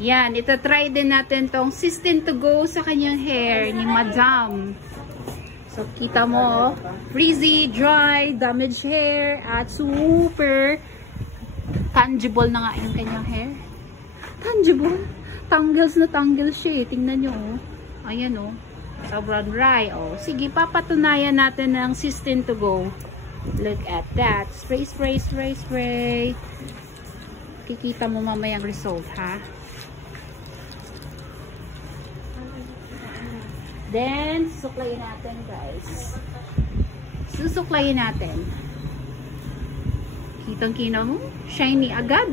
Yan, ito-try din natin tong System to Go sa kanyang hair ni Madam. So, kita mo, frizzy, dry, damaged hair, at super tangible na nga yung kanyang hair. Tangible? Tangles na tangles siya eh. Tingnan nyo, oh. Ayan, oh. Sobrang dry, oh. Sige, papatunayan natin ng System to Go. Look at that. Spray, spray, spray, spray. Kikita mo mamayang result, ha? Then, susuklayin natin, guys. Susuklayin natin. Kitang-kita mo? Shiny agad.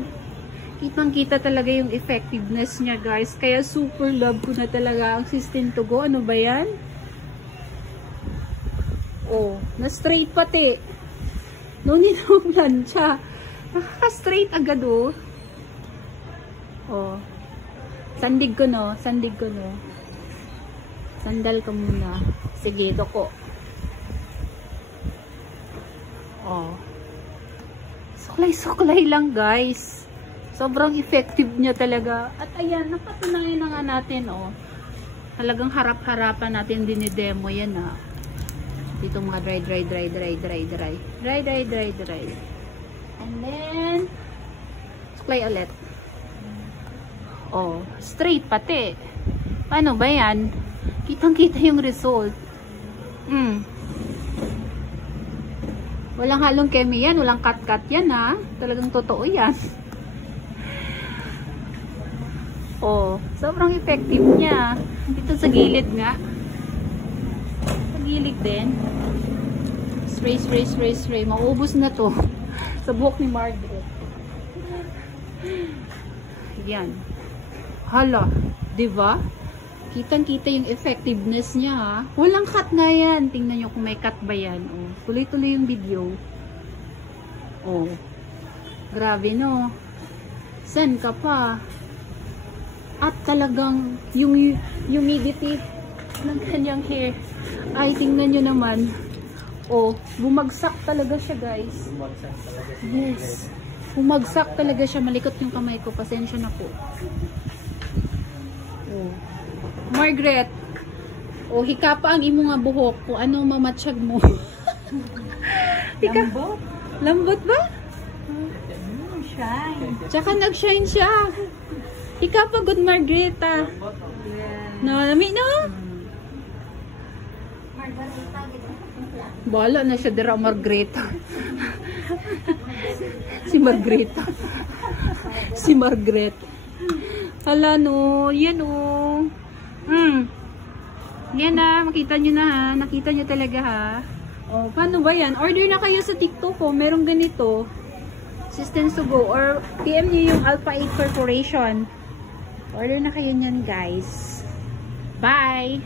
Kitang-kita talaga yung effectiveness niya, guys. Kaya super love ko na talaga ang System to Go. Ano ba yan? Oh, na-straight pati. No need to plancha. Nakaka-straight agad, oh. Oh. Sandig ko, no? Sandig ko, no? Sandal ka muna. Sige, doko. Oh. Suklay-suklay lang, guys. Sobrang effective niya talaga. At ayan, napatunayan na nga natin, oh. Talagang harap-harapan natin dinidemo yan, ah. Dito mga dry. Dry. And then, suklay ulit. Oh, straight pati. Paano ba yan? Kitang-kita yung result. Walang halong kemi yan. Walang cut-cut yan, ha. Talagang totoo yan. Oh, sobrang effective niya. Dito sa gilid nga. Sa gilid din. Spray. Maubos na to. Sa buhok ni Margaret. Yan. Hala. Diba? Kitang-kita yung effectiveness niya, ha. Walang cut nga yan. Tingnan nyo kung may cut ba yan. Oh, tuloy-tuloy yung video. Oh. Grabe, no? San ka pa? At talagang yung humidity ng kanyang hair. Ay, tingnan nyo naman. Oh, bumagsak talaga siya, guys. Bumagsak talaga siya. Yes. Bumagsak talaga siya. Malikot yung kamay ko. Pasensya na po. Oh. Margaret, o hikapa ang imo nga buhok kung ano mamatsyag mo. Lambot. Lambot ba? Shine. Tsaka nag-shine siya. Hikapa good Margareta. No, nami no? Bala na siya dira Margareta. Si Margareta. Si Margaret. Hala no, yan o. Yan na, makita nyo na ha. Nakita nyo talaga ha. O, paano ba yan? Order na kayo sa TikTok ko. Merong ganito. System to Go. Or PM nyo yung Alpha 8 Corporation. Order na kayo nyan, guys. Bye!